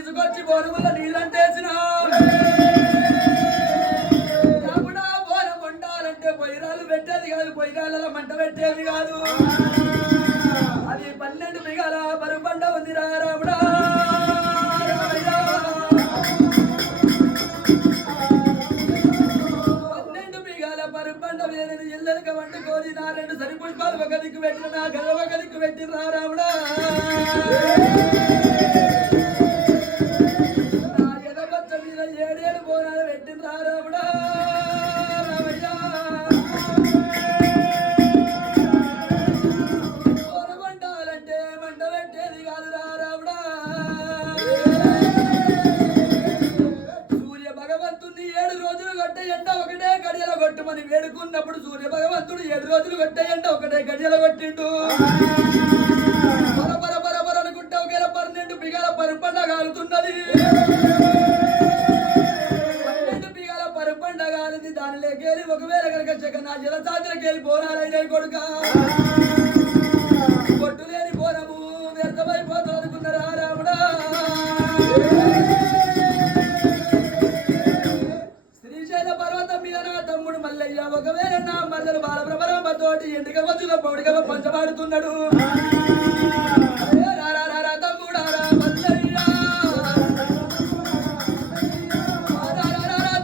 తీసుకొచ్చి బోనముల నీళ్ళంటేసిన రాముడా బోనం వండాలంటే పొయ్యిరాలు పెట్టేది కాదు, పొయ్యిరాలలో మంట పెట్టేది కాదు. అది 12 బిగాల బరుబండ ఉందిరా రాముడా. 12 బిగాల బరుబండ మీద ఇల్లెలక వండుకొని నా 2 సరిపుష్పాలు ఒక దిక్కు పెట్టిన, నా గల ఒక దిక్కు పెట్టిన రాముడా. నా ఎదపచ్చ మీద 7 బోనాలు పెట్టిన రాముడా. కొట్టుమని వేడుకున్నప్పుడు సూర్య భగవంతుడు 7 రోజులు కొట్టేయండి, ఒకటే గడియల కొట్టిండు. బర అనుకుంటే ఒకేలా 12 బిగాల పరుపండ కాలుతున్నది. 12 బిగాల పరుపండ కాలింది. దానిలోకెళ్ళి ఒకవేళ కనుక జగన్ నా జలసాధ్రకెళ్ళి బోనాలైన కొడుక కొట్టు లేని బోనము వ్యర్థమైపోతుంది అనుకున్నారా రాముడా. శ్రీశైల పర్వతం మీద నా తమ్ముడు మల్లయ్య ఒకవేళ నా మరదలు బాలప్రభతోటి ఎండిక వచ్చుగా పౌడిగా పంచబాడుతున్నాడు. తమ్ముడారా మల్లయ్య,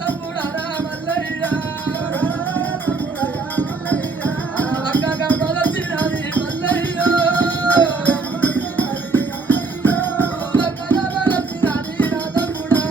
తమ్ముడారా మల్లయ్య, అక్కగా బలసినది మల్లయ్య, అక్కగా బలసినది నా తమ్ముడా.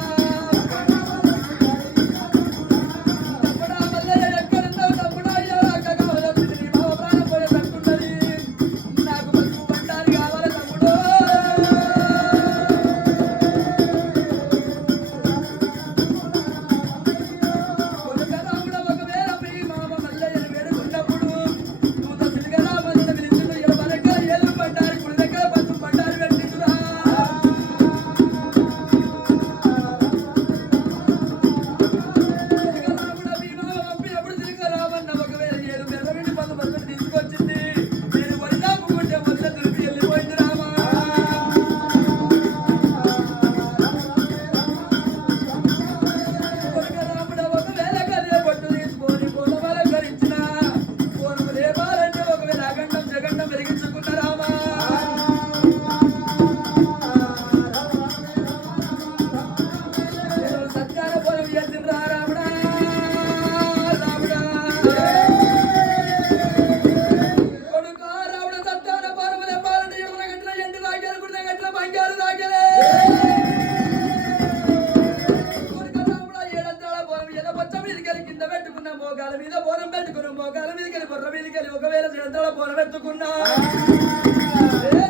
ఒకవేళ చిరంతల బోనం ఎత్తుకున్నా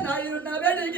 నాయనున్న వేడికి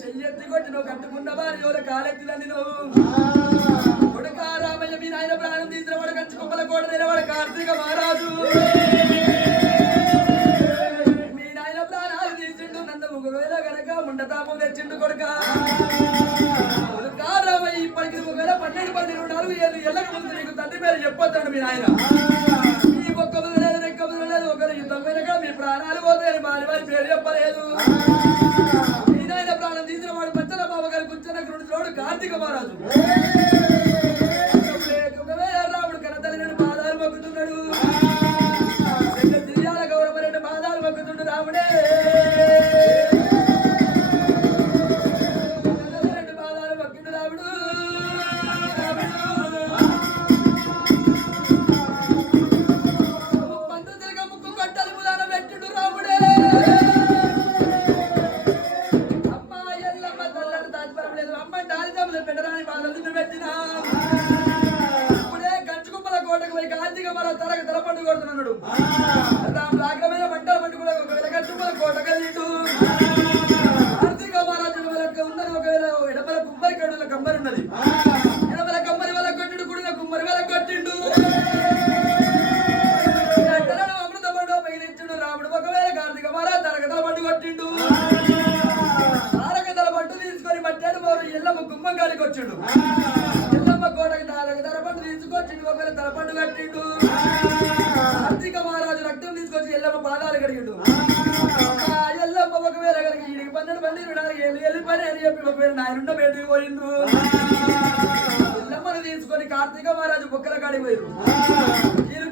చెయ్యెత్తి కొట్టి నువ్వు కట్టుకున్న భార్యోల కాలెత్తిలని కొడుకా రామయ్య మీ నాయన ప్రాణం తీసిన వాడు కంచి కుప్పల కోట వాడు కార్తీక మహారాజు మీ నాయన ప్రాణాలు తీసిండు నన్ను ఒకవేళ గనక ముండతాపం తెచ్చిండు కొడుకా రామయ్య ఇప్పటికి ఒకవేళ 12 14 ఏళ్ళు ఎల్లక ముందు నీకు తండ్రి పేరు చెప్పొద్దాడు మీ నాయన గారి పేరు చెప్పలేదు ఈయన ప్రాణం తీసిన వాడు పచ్చల బాబు గారి కూర్చున్న కృష్ణుడు కార్తీక మహారాజు రాముడు కనతల్లి రెండు పాదాలు మొక్కుతున్నాడు దివ్యాల గౌరవ రెండు పాదాలు మొక్కుతుండు రాముడే రెండు పాదాలు మొక్కిండు రాముడు పండు తిరగ ముక్కు కట్టలు ములాన పెట్టిండు రాముడే అమ్మ ఎల్లమ్మ తల్లని తాత్పరం లేదు అమ్మ డాలి జబ్బులు పెట్టడానికి బాధలు పెట్టినా కోటకు పోయి కార్తీక మరో తరగ తలపండు కొడుతున్నాడు రాముడు ఆగ్రమైన మంటల పండు కూడా ఒకవేళ కట్టుకుల కోటకెళ్ళిండు కార్తీక మహారాజు వాళ్ళకి ఉన్నది ఒకవేళ ఎడమల కుమ్మరి కడుల కమ్మరి ఉన్నది ఎడమల కమ్మరి వాళ్ళ కొట్టిండు కుడిన కుమ్మరి వాళ్ళ కొట్టిండు అమృత పండు మిగిలించుడు రాముడు ఒకవేళ కార్తీక మహారాజు తరగ తలపండు కొట్టిండు తారక తలపండు తీసుకొని పట్టాడు వారు ఎల్లమ్మ గుమ్మం గారికి వచ్చిండు కోటకి తలపండు తీసుకొచ్చిండు ఒకవేళ తలపండు కట్టిండు కార్తీక మహారాజు రక్తం తీసుకొచ్చి ఎల్లమ్మ పాదాలు కడిగిండు ఎల్లమ్మ ఒకవేళ కడిగి ఈడికి 12 ఏళ్ళు వెళ్ళిపోయి అని చెప్పి ఒకవేళ నాయనుండ బయటికి పోయిండ్రు ఎల్లమ్మను తీసుకొని కార్తీక మహారాజు బొక్కల కాడికి పోయిండు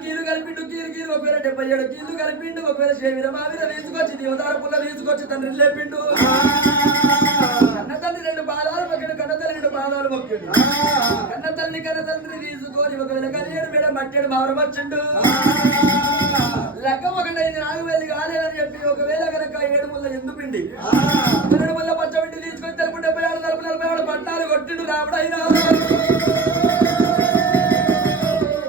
కీలు కలిపిండు కీలు ఒకవేళ 77 కీలు కలిపిండు ఒకవేళ శేవిర మావిర తీసుకొచ్చి దేవతార పుల్ల తీసుకొచ్చి తండ్రిని లేపిండు కన్నతల్లి రెండు పాదాలు మొక్కిండు కన్నతల్లి రెండు పాదాలు మొక్కిండు కన్నతల్లిని తీసుకొని ఒకవేళ కలియడు మేడ మట్టాడు మావరం వచ్చిండు లెక్క ఒకటైంది నాకు వెళ్ళి కాలేదని చెప్పి ఒకవేళ కనుక 7 ముళ్ళ ఎందు పిండి 2 ముళ్ళ పచ్చబిడ్డి తీసుకొని తెలుపు 76 40 పట్టాలు కొట్టిండు రాముడైనా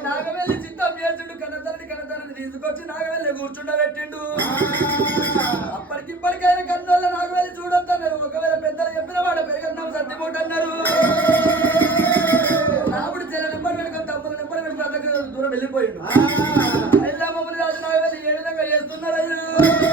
నాగవెల్లి సిద్ధం చేసిండు కన్నతల్లిని తీసుకొచ్చి నాగవెల్లి కూర్చుండబెట్టిండు అప్పటికిప్పటికైనా కన్నోళ్ళ నాగవెల్లి చూడొద్దన్నారు ఒకవేళ పెద్దలు చెప్పిన వాడు పెరిగన్నాం సత్యమూట అన్నారు రాముడు చెల్ల నెంబర్ వెనుక తమ్ముల నెంబర్ వెనుక దూరం వెళ్ళిపోయిండు ఎల్లా మమ్మల్ని రాజు నాగవెల్లి ఏ విధంగా చేస్తున్నారు